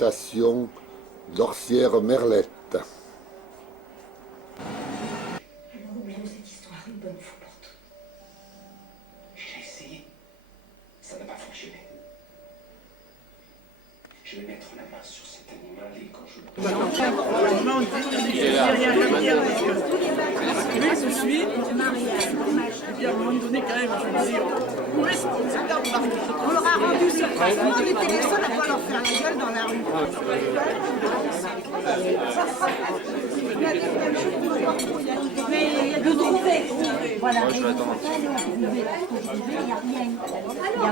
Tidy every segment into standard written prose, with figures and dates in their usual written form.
imitation d'Orsière Merlette. Alors oublions cette histoire une bonne fois pour toutes. J'ai essayé. Ça n'a pas fonctionné. Je vais mettre la main sur cet animal et quand je le... On leur a rendu service. On était les seuls à pas leur faire la gueule dans la rue. Voilà.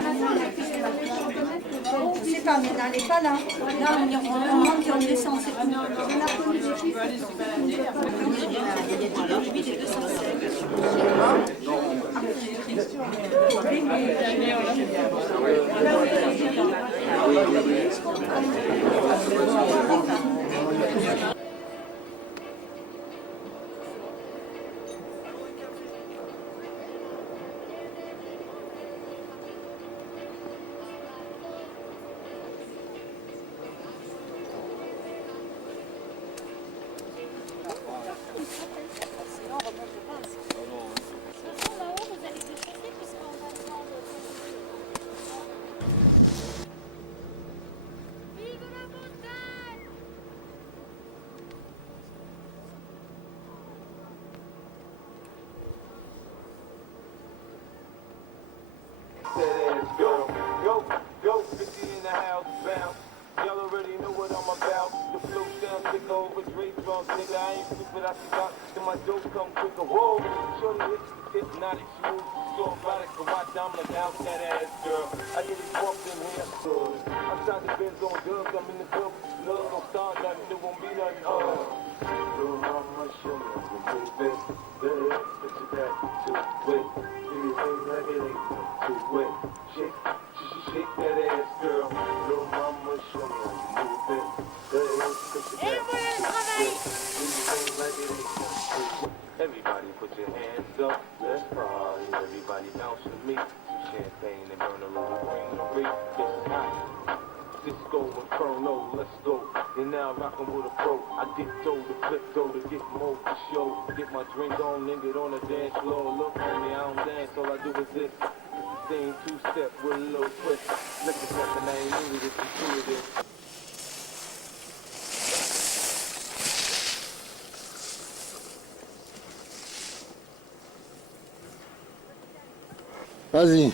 Maintenant, on était reconnaître que je sais pas, mais là, elle n'est pas là. Là, on est qui ont une naissance. On a reconnu des chiffres qu'on ne peut pas. Il y a toujours 8 et 216. Là où il y a des Vas-y.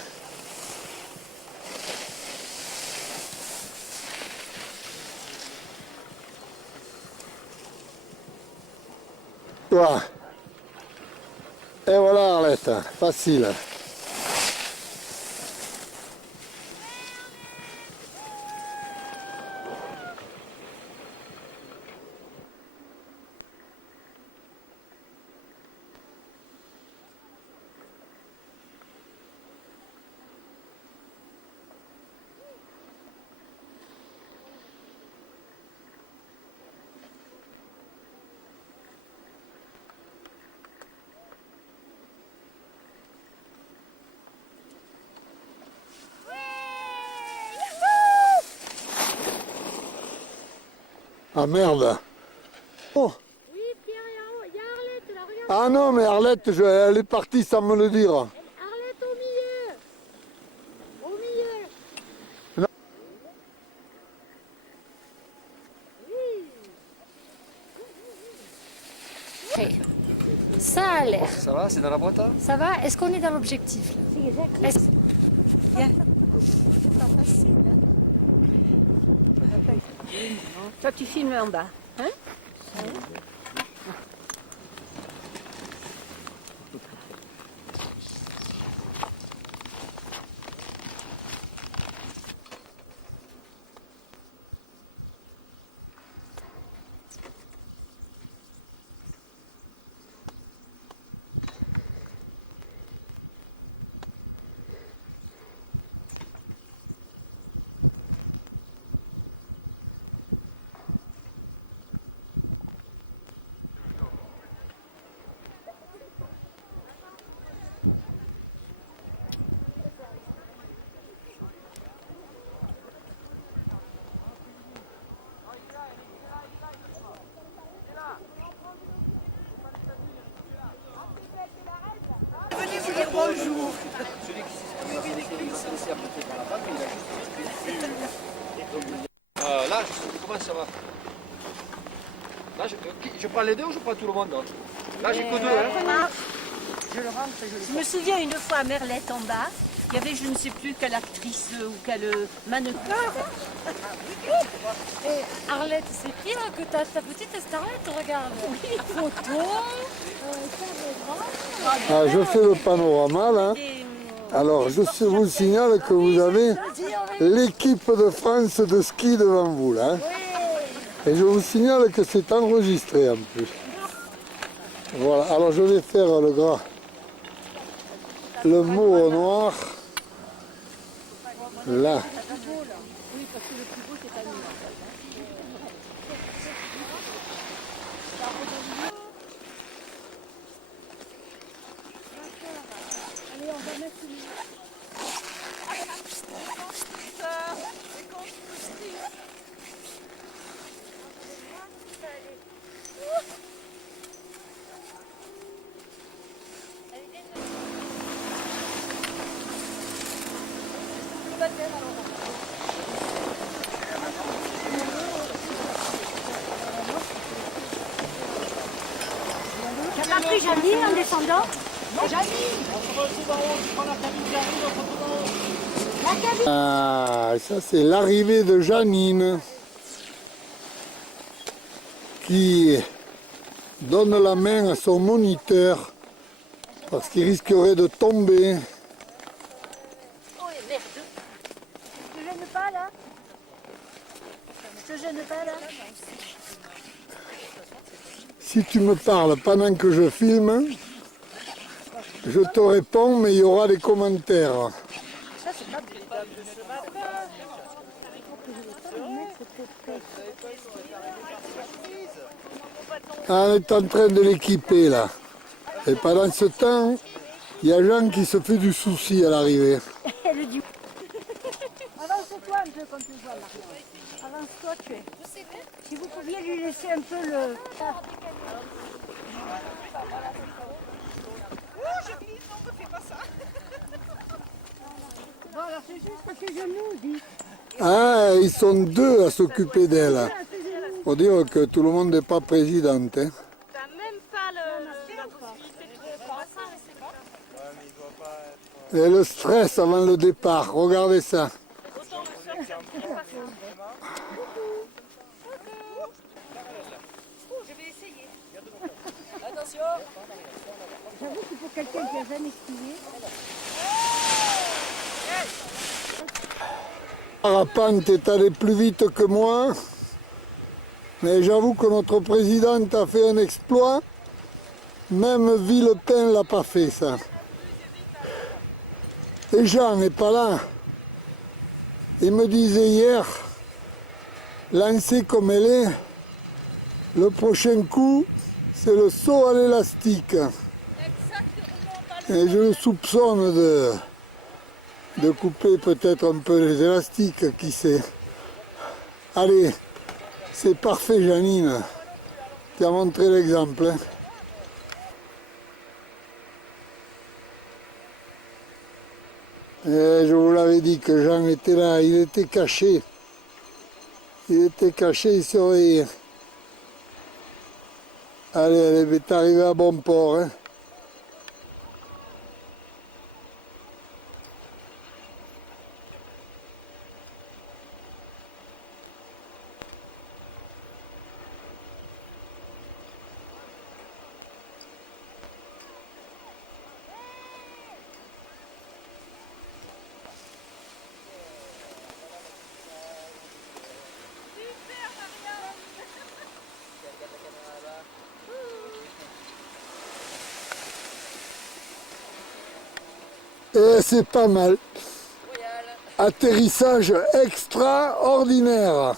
Toi. Et voilà Arlette, facile. Ah merde. Oh. Oui, Pierre, il y a Arlette, là, regarde. Ah non, mais Arlette, elle est partie sans me le dire. Arlette au milieu. Au milieu. Non. Oui. Ça a l'air. Ça va, c'est dans la boîte là? Ça va? Est-ce qu'on est dans l'objectif? Toi, tu filmes en bas. Comment ça va? Là, je prends les deux ou je prends tout le monde là? Là, je prends Je me souviens une fois à Merlette en bas, il y avait je ne sais plus quelle actrice ou quelle mannequin. Et Arlette, c'est pire que ta petite Starlette, regarde. Photo, caméra. Ah, je fais le panorama là. Alors, je vous signale que vous avez l'équipe de France de ski devant vous là. Hein. Et je vous signale que c'est enregistré en plus. Voilà, alors je vais faire le mot au noir là. Tu n'as pas pris Janine en descendant? On se retrouve en haut, tu prends la cabine qui arrive, on se retrouve en haut. La cabine. Ah, ça c'est l'arrivée de Janine qui donne la main à son moniteur parce qu'il risquerait de tomber. Je te gêne pas là? Je te gêne pas là? Si tu me parles pendant que je filme, je te réponds, mais il y aura des commentaires. Ah, on est en train de l'équiper là. Et pendant ce temps, il y a Jean qui se fait du souci à l'arrivée. Elle dit. Avance-toi un peu quand tu vois là. Avance-toi, tu es. Si vous pouviez lui laisser un peu le. Ah. Bon, alors c'est juste parce que je me dis. Ah, ils sont deux à s'occuper d'elle. Faut dire que tout le monde n'est pas présidente. Hein. T'as même pas la possibilité de trouver pour ça, mais c'est pas. Et le stress avant le départ, regardez ça. Autant le seul, c'est pas ça. Je vais essayer. Attention. Parapente est allé plus vite que moi, mais j'avoue que notre présidente a fait un exploit. Même Villepin l'a pas fait ça. Et Jean n'est pas là. Il me disait hier, lancée comme elle est, le prochain coup, c'est le saut à l'élastique. Et je le soupçonne de couper peut-être un peu les élastiques, qui sait. Allez, c'est parfait Janine, tu as montré l'exemple. Hein. Et je vous l'avais dit que Jean était là, il était caché. Il était caché, il surveillait. Allez, elle est arrivée à bon port. Hein. Et c'est pas mal. Atterrissage extraordinaire.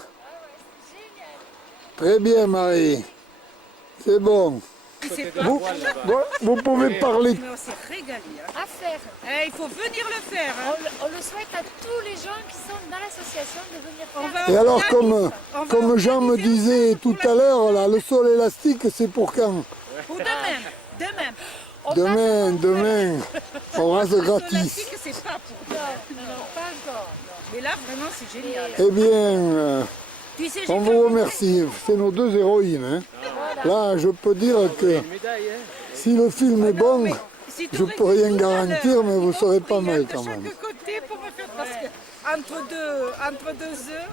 Très bien Marie. C'est bon. Vous pouvez parler. Mais on s'est régalé. À faire. Il faut venir le faire. On le souhaite à tous les gens qui sont dans l'association de venir faire. Et alors comme Jean me disait tout à l'heure, là, le sol élastique c'est pour quand? Pour demain. Demain. Demain, on reste gratis. C'est pas pour. Non, pas encore. Et là, vraiment, c'est génial. Eh bien, Puis c'est On vous remercie, c'est nos deux héroïnes. Hein. Là, je peux dire que si le film est bon, je peux rien garantir, mais vous serez pas mal quand même. De côté pour me faire parce que entre deux œufs.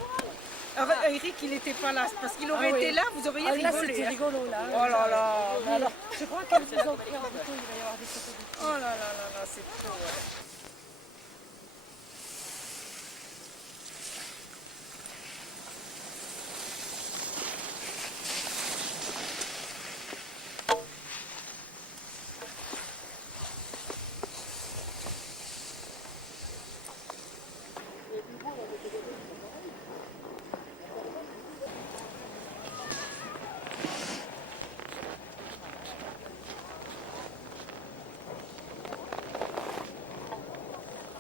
Alors, Eric, il n'était pas là, parce qu'il aurait été là, vous auriez rigolé. c'est rigolo là. Oh là là. Alors, je crois que c'est là comme Oh là là là là, c'est trop.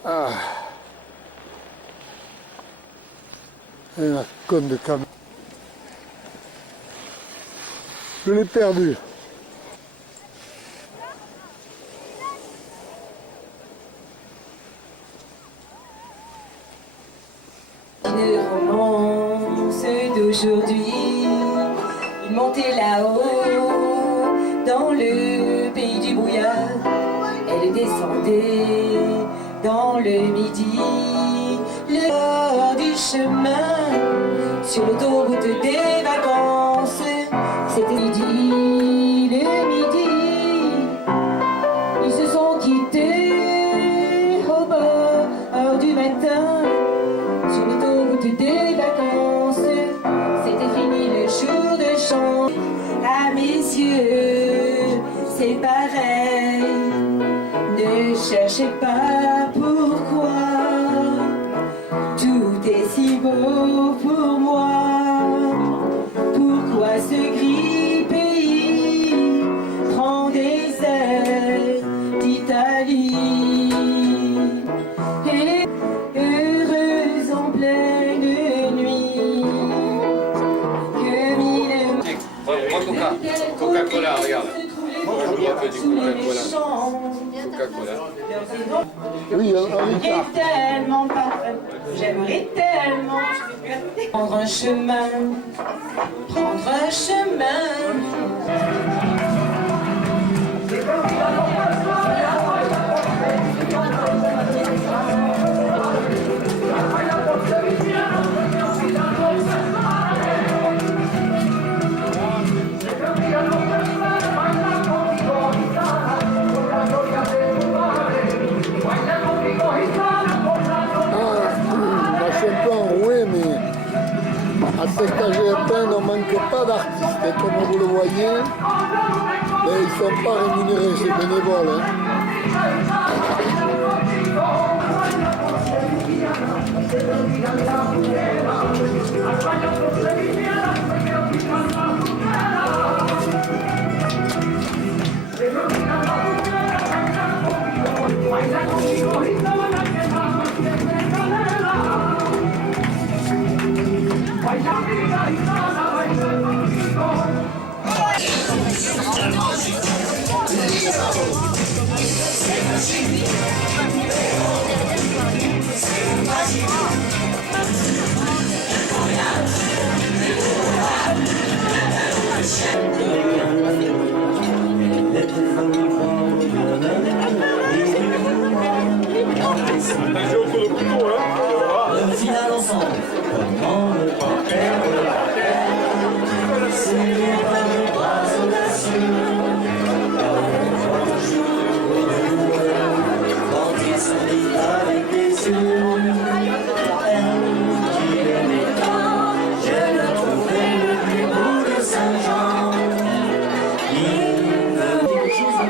Ah. Et la conne de camion. Je l'ai perdu. Une romance d'aujourd'hui, il montait là-haut dans le pays du brouillard. Elle descendait dans le midi, le bord du chemin, sur l'autoroute des vacances. C'était midi, le midi, ils se sont quittés au bord du matin. Sur l'autoroute des vacances, c'était fini le jour de chant. À mes yeux, c'est pareil. Ne cherchez pas pourquoi. Tout est si beau pour moi. Pourquoi ce gris pays prend des airs d'Italie? Et heureuse en pleine nuit, que mille Coca-Cola, regarde. Oui, tellement pas, j'aimerais tellement prendre un chemin, prendre un chemin. je suis un peu enroué, mais à cet âge on ne manque pas d'artistes. Et comme vous le voyez, ben, ils ne sont pas rémunérés, c'est bénévole. Hein. Un jeu au coup de couteau, hein. Au final, ensemble.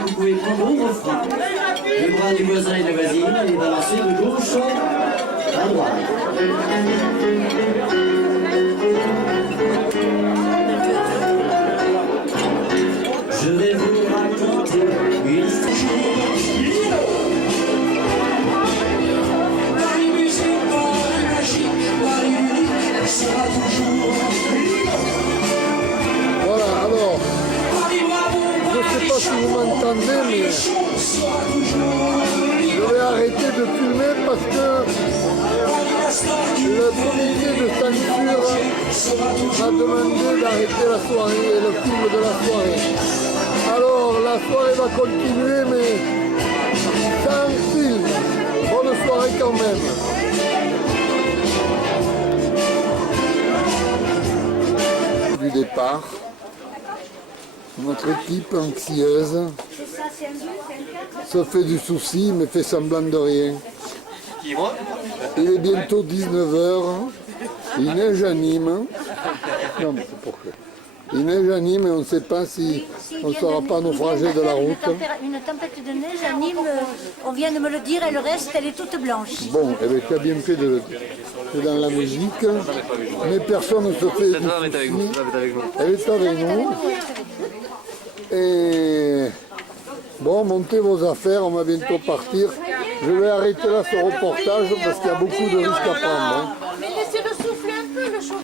Vous pouvez prendre au refrain le bras du voisin et de la voisine et balancer de gauche à droite. Je vais vous raconter une histoire. Voilà, alors, je ne sais pas si vous m'entendez, mais je vais arrêter de filmer parce que le comité de censure m'a demandé d'arrêter la soirée, le film de la soirée. Alors la soirée va continuer, mais sans film. Bonne soirée quand même. Du départ, notre équipe anxieuse se fait du souci mais fait semblant de rien. Il est bientôt 19h, il neige à Nîmes. Non, c'est pour que... Il neige à Nîmes et on ne sait pas si on ne saura pas naufrager de la route. Une tempête de neige à Nîmes, on vient de me le dire, et le reste, elle est toute blanche. Bon, eh bien, tu as bien fait de le dire. C'est dans la musique, mais personne ne se fait du souci. Elle est avec nous. Et bon, montez vos affaires, on va bientôt partir. Je vais arrêter là ce reportage parce qu'il y a beaucoup de risques à prendre. Mais laissez-le souffler un peu, le chauffeur.